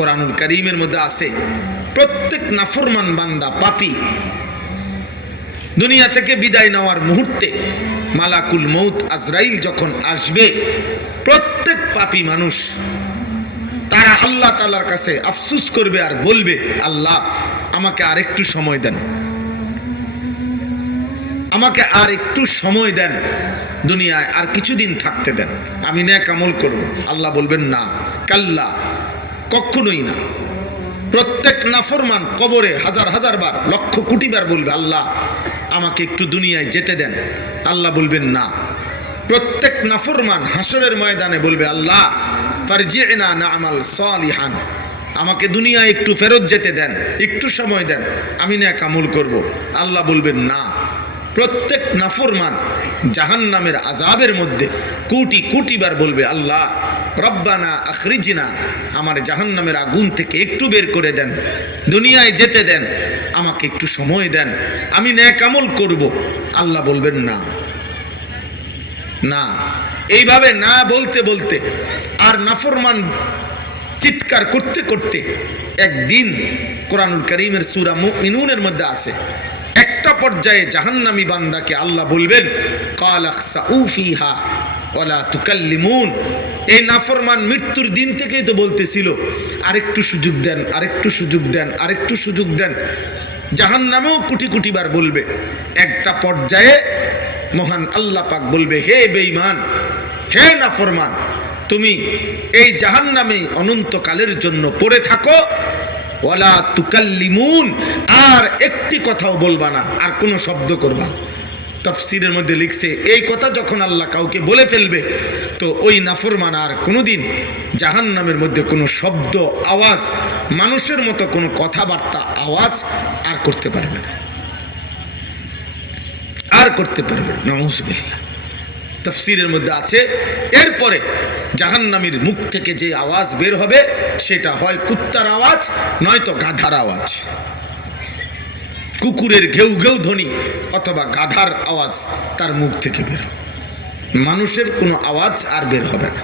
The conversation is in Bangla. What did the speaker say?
কোরআনুল কারীমের মধ্যে আছে প্রত্যেক নাফরমান বান্দা পাপী দুনিয়া থেকে বিদায় নেওয়ার মুহূর্তে মালাকুল মউত আজরাইল যখন আসবে, প্রত্যেক পাপী মানুষ তারা আল্লাহ তাআলার কাছে আফসোস করবে আর বলবে, আল্লাহ আমাকে আর একটু সময় দেন, আমাকে আর একটু সময় দেন, দুনিয়ায় আর কিছুদিন থাকতে দেন, আমি নেক আমল করব। আল্লাহ বলবেন না, কাল্লা, কখনোই না। প্রত্যেক নাফরমান কবরে হাজার হাজার বার, লক্ষ কোটি বার বলবে, আল্লাহ আমাকে একটু দুনিয়ায় যেতে দেন। আল্লাহ বলবেন না। প্রত্যেক নাফরমান হাসরের ময়দানে বলবে, আল্লাহ ফারজি'না না'মাল সালিহান, আমাকে দুনিয়ায় একটু ফেরত যেতে দেন, একটু সময় দেন, আমি নেক আমল করব। আল্লাহ বলবেন না। প্রত্যেক নাফরমান জাহান্নামের আযাবের মধ্যে কোটি কোটি বার বলবে, আল্লাহ রব্বানা আখরিজনা, আমার জাহান্নামের আগুন থেকে একটু বের করে দেন, দুনিয়ায় যেতে দেন, আমাকে একটু সময় দেন, আমি নেক আমল করব। আল্লাহ বলবেন না, না। এইভাবে না বলতে বলতে আর নাফরমান চিৎকার করতে করতে একদিন কোরআনুল কারীমের সূরা মুমিনুনের মধ্যে আছে, একটা পর্যায়ে জাহান্নামী বান্দাকে আল্লাহ বলবেন, ক্বাল আখসাউ ফিহা ওয়ালা তুকাল্লিমুন। এই নাফরমান মৃত্যুর দিন থেকেই তো বলতেছিল, আরেকটু সুযোগ দেন, আরেকটু সুযোগ দেন, আরেকটু সুযোগ দেন। জাহান্নামেও কোটি কোটি বার বলবে। একটা পর্যায়ে মহান আল্লাহ পাক বলবে, হে বেঈমান, হে নাফরমান, তুমি এই জাহান্নামে অনন্তকালের জন্য পড়ে থাকো, ওয়ালা তুকাল্লিমুন, আর একটি কথাও বলবা না, আর কোনো শব্দ করবা না। তাফসীরের মধ্যে লিখছে, এই কথা যখন আল্লাহ কাউকে বলে ফেলবে, তো ওই নাফরমান আর কোনোদিন জাহান্নামের মধ্যে কোনো শব্দ, আওয়াজ, মানুষের মতো কোনো কথাবার্তা, আওয়াজ আর করতে পারবে না, আর করতে পারবে না। নাউযুবিল্লাহ। তাফসীরের মধ্যে আছে, এরপরে জাহান্নামীর মুখ থেকে যে আওয়াজ বের হবে সেটা হয় কুত্তার আওয়াজ, নয়তো গাধার আওয়াজ, কুকুরের ঘেউ ঘেউ ধ্বনি অথবা গাধার আওয়াজ তার মুখ থেকে বের হবে। মানুষের কোনো আওয়াজ আর বের হবে না।